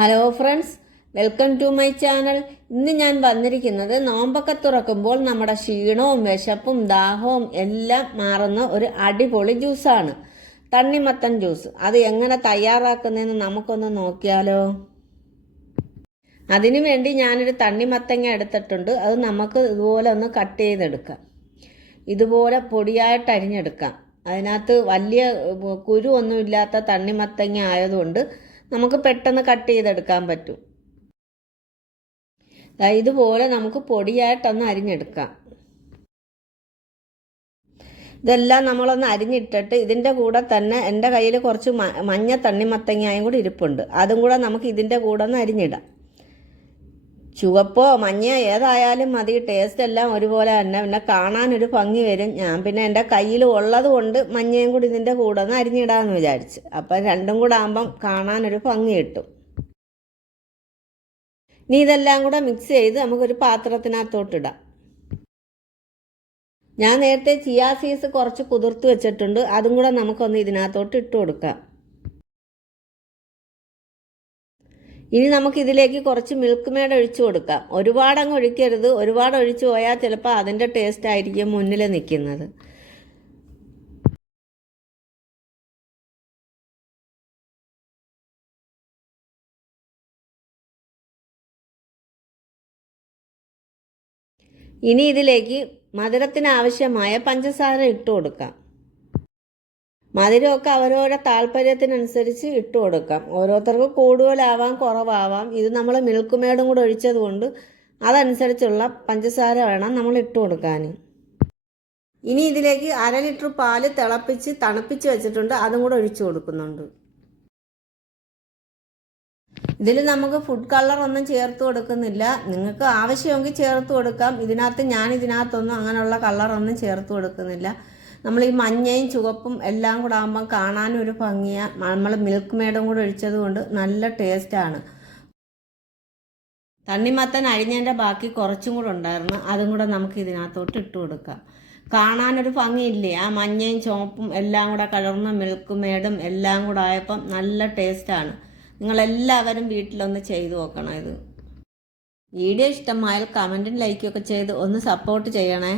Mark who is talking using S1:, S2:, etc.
S1: Hello friends welcome to my channel ഇന്ന് ഞാൻ വന്നിരിക്കുന്നത് നോമ്പൊക്കെ തുറക്കുമ്പോൾ നമ്മുടെ ക്ഷീണവും വിശപ്പും ദാഹവും എല്ലാം മാറുന്ന ഒരു അടിപൊളി ജ്യൂസാണ് തണ്ണിമത്തൻ ജ്യൂസ് അത് എങ്ങനെ തയ്യാറാക്കുന്നതെന്ന് നമുക്കൊന്ന് നോക്കിയാലോ? അതിനു വേണ്ടി ഞാനൊരു തണ്ണിമത്തങ്ങ എടുത്തിട്ടുണ്ട്. അത് നമുക്ക് ഇതുപോലെ ഒന്ന് കട്ട് ചെയ്തെടുക്കാം. ഇതുപോലെ പൊടിയായിട്ട് അരിഞ്ഞെടുക്കാം. അതിനകത്ത് വലിയ കുരു ഒന്നുമില്ലാത്ത തണ്ണിമത്തങ്ങ ആയതുകൊണ്ട് നമുക്ക് പെട്ടെന്ന് കട്ട് ചെയ്തെടുക്കാൻ പറ്റും. ഇതുപോലെ നമുക്ക് പൊടിയായിട്ടൊന്ന് അരിഞ്ഞെടുക്കാം. ഇതെല്ലാം നമ്മളൊന്ന് അരിഞ്ഞിട്ടിട്ട് ഇതിന്റെ കൂടെ തന്നെ എന്റെ കയ്യിൽ കുറച്ച് മഞ്ഞ തണ്ണിമത്തങ്ങയും കൂടി ഇരിപ്പുണ്ട്. അതും കൂടെ നമുക്ക് ഇതിന്റെ കൂടെ ഒന്ന് അരിഞ്ഞിടാം. ചുവപ്പോ മഞ്ഞയോ ഏതായാലും മതി. ടേസ്റ്റ് എല്ലാം ഒരുപോലെ തന്നെ. പിന്നെ കാണാനൊരു ഭംഗി വരും. ഞാൻ പിന്നെ എന്റെ കയ്യിൽ ഉള്ളത് കൊണ്ട് മഞ്ഞയും കൂടി ഇതിന്റെ കൂടെ ഒന്ന് അരിഞ്ഞിടാമെന്ന് വിചാരിച്ച്. അപ്പം രണ്ടും കൂടെ ആകുമ്പം കാണാനൊരു ഭംഗി കിട്ടും. ഇനി ഇതെല്ലാം കൂടെ മിക്സ് ചെയ്ത് നമുക്കൊരു പാത്രത്തിനകത്തോട്ടിടാം ഞാൻ നേരത്തെ ചിയാ സീസ് കുറച്ച് കുതിർത്ത് വെച്ചിട്ടുണ്ട്. അതും കൂടെ നമുക്കൊന്ന് ഇതിനകത്തോട്ട് ഇട്ട് കൊടുക്കാം. ഇനി നമുക്ക് ഇതിലേക്ക് കുറച്ച് മിൽക്ക് മേഡ് ഒഴിച്ചു കൊടുക്കാം. ഒരുപാട് അങ്ങ് ഒഴിക്കരുത്. ഒരുപാട് ഒഴിച്ചു പോയാൽ ചിലപ്പോൾ അതിന്റെ ടേസ്റ്റ് ആയിരിക്കും മുന്നിൽ നിൽക്കുന്നത് ഇനി ഇതിലേക്ക് മധുരത്തിന് ആവശ്യമായ പഞ്ചസാര ഇട്ട് കൊടുക്കാം. മധുരമൊക്കെ അവരവരുടെ താല്പര്യത്തിനനുസരിച്ച് ഇട്ട് കൊടുക്കാം. ഓരോരുത്തർക്ക് കൂടുതലാവാം കുറവാവാം. ഇത് നമ്മൾ മിൽക്ക് മേടും കൂടെ ഒഴിച്ചത് കൊണ്ട് അതനുസരിച്ചുള്ള പഞ്ചസാര വേണം നമ്മൾ ഇട്ട് കൊടുക്കാൻ. ഇനി ഇതിലേക്ക് അര ലിറ്റർ പാൽ തിളപ്പിച്ച് തണുപ്പിച്ച് വെച്ചിട്ടുണ്ട്. അതും കൂടെ ഒഴിച്ചു കൊടുക്കുന്നുണ്ട്. ഇതിൽ നമുക്ക് ഫുഡ് കളർ ഒന്നും ചേർത്ത് കൊടുക്കുന്നില്ല. നിങ്ങൾക്ക് ആവശ്യമെങ്കിൽ ചേർത്ത് കൊടുക്കാം. ഇതിനകത്ത് ഞാൻ ഇതിനകത്തൊന്നും അങ്ങനെയുള്ള കളറൊന്നും ചേർത്ത് കൊടുക്കുന്നില്ല. നമ്മൾ ഈ മഞ്ഞയും ചുവപ്പും എല്ലാം കൂടെ ആകുമ്പം കാണാനൊരു ഒരു ഭംഗിയാണ് നമ്മൾ മിൽക്ക് മേഡും കൂടെ ഒഴിച്ചത് കൊണ്ട് നല്ല ടേസ്റ്റാണ് തണ്ണിമത്തൻ അരിഞ്ഞതിന്റെ ബാക്കി കുറച്ചും കൂടെ ഉണ്ടായിരുന്നു. അതും കൂടെ നമുക്ക് ഇതിനകത്തോട്ട് ഇട്ട് കൊടുക്കാം. കാണാനൊരു ഭംഗിയില്ലേ? ആ മഞ്ഞയും ചുവപ്പും എല്ലാം കൂടെ കലർന്ന മിൽക്ക് മേഡും എല്ലാം കൂടെ ആയപ്പം നല്ല ടേസ്റ്റാണ് നിങ്ങളെല്ലാവരും വീട്ടിലൊന്ന് ചെയ്തു നോക്കണം ഇത്. വീഡിയോ ഇഷ്ടമായാൽ കമന്റും ലൈക്കും ഒക്കെ ചെയ്ത് ഒന്ന് സപ്പോർട്ട് ചെയ്യണേ.